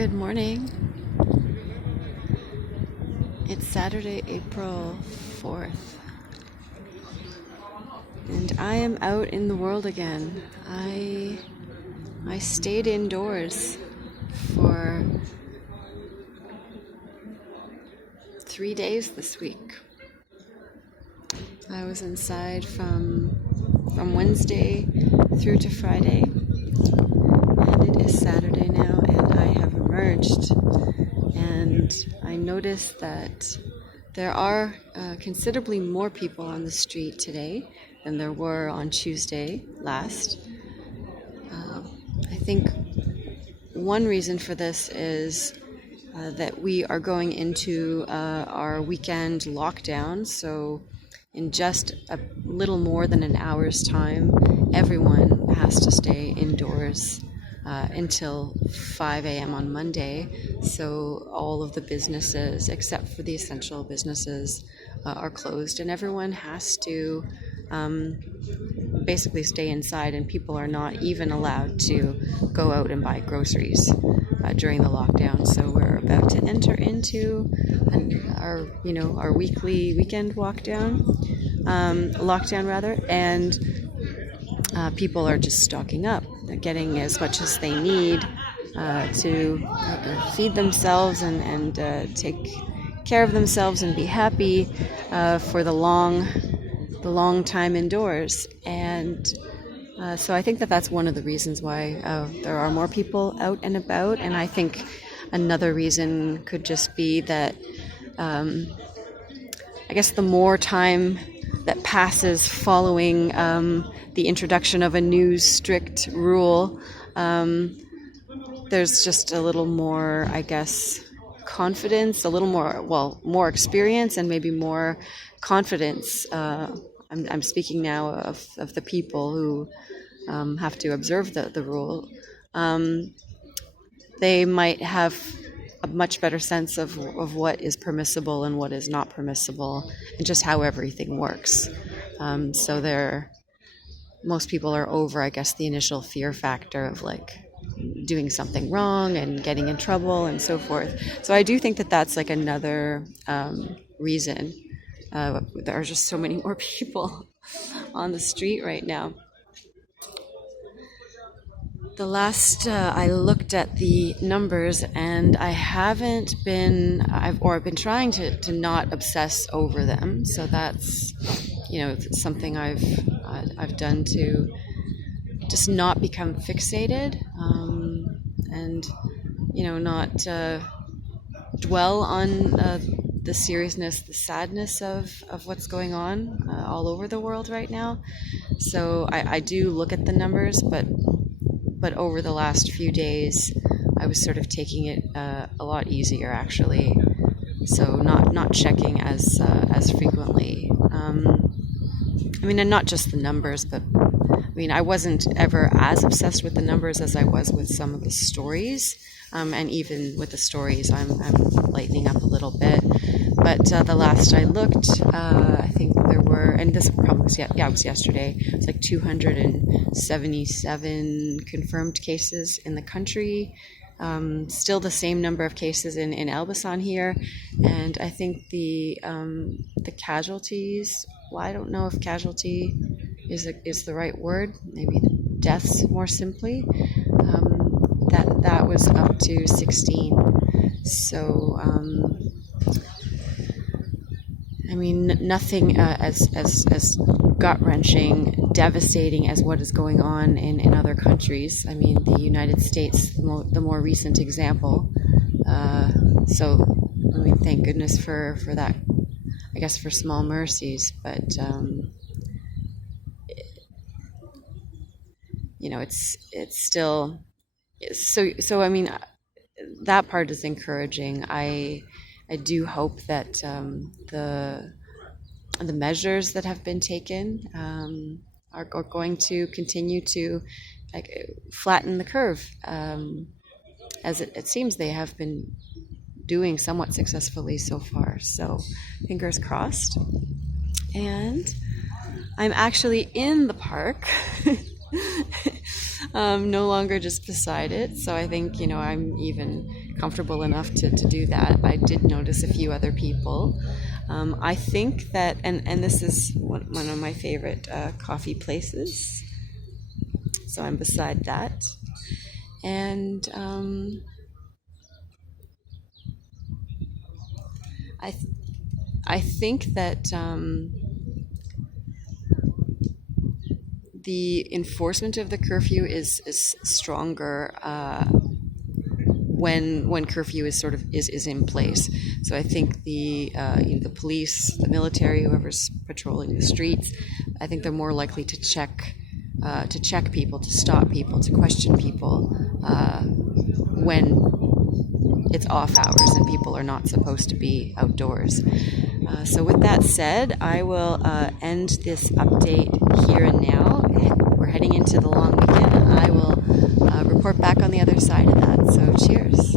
Good morning. It's Saturday, April 4th, and I am out in the world again. I stayed indoors for 3 days this week. I was inside from Wednesday through to Friday, and it is Saturday now, and I have emerged, and I noticed that there are considerably more people on the street today than there were on Tuesday last. I think one reason for this is that we are going into our weekend lockdown, so in just a little more than an hour's time, everyone has to stay indoors until 5 a.m. on Monday. So all of the businesses, except for the essential businesses, are closed, and everyone has to basically stay inside, and people are not even allowed to go out and buy groceries during the lockdown. So we're about to enter into our weekly weekend lockdown, and people are just stocking up. They're getting as much as they need to feed themselves and take care of themselves and be happy for the long time indoors. And so I think that's one of the reasons why there are more people out and about. And I think another reason could just be that I guess the more time that passes following the introduction of a new strict rule, there's just a little more, I guess, confidence, a little more experience, and maybe more confidence. I'm speaking now of the people who have to observe the rule. They might have a much better sense of what is permissible and what is not permissible, and just how everything works. So most people are over, I guess, the initial fear factor of doing something wrong and getting in trouble and so forth. So I do think that's another reason. There are just so many more people on the street right now. The last I looked at the numbers, and I've been trying to not obsess over them. So that's something I've done to just not become fixated, and not dwell on the seriousness, the sadness of what's going on all over the world right now. So I do look at the numbers, but over the last few days, I was sort of taking it a lot easier, actually. So not checking as frequently. And not just the numbers, but I wasn't ever as obsessed with the numbers as I was with some of the stories. And even with the stories, I'm lightening up a little bit. But the last I looked, I think there were, and this probably was, it was yesterday, it's 277 confirmed cases in the country. Still the same number of cases in Elbasan here. And I think the casualties, I don't know if casualty is the right word, maybe deaths more simply, that was up to 16. So nothing as gut-wrenching, devastating as what is going on in other countries. The United States, the more recent example. Thank goodness for that, I guess, for small mercies. But it's still so. That part is encouraging. I do hope that the measures that have been taken are going to continue to flatten the curve, as it seems they have been doing somewhat successfully so far. So fingers crossed. And I'm actually in the park. No longer just beside it. So I think, I'm even comfortable enough to do that. I did notice a few other people. I think that, and this is one of my favorite coffee places. So I'm beside that. And I, I think that the enforcement of the curfew is stronger when curfew is is in place. So I think the police, the military, whoever's patrolling the streets, I think they're more likely to check people, to stop people, to question people when it's off hours and people are not supposed to be outdoors. So with that said, I will end this update here and now. We're heading into the long weekend, and I will report back on the other side of that. So cheers.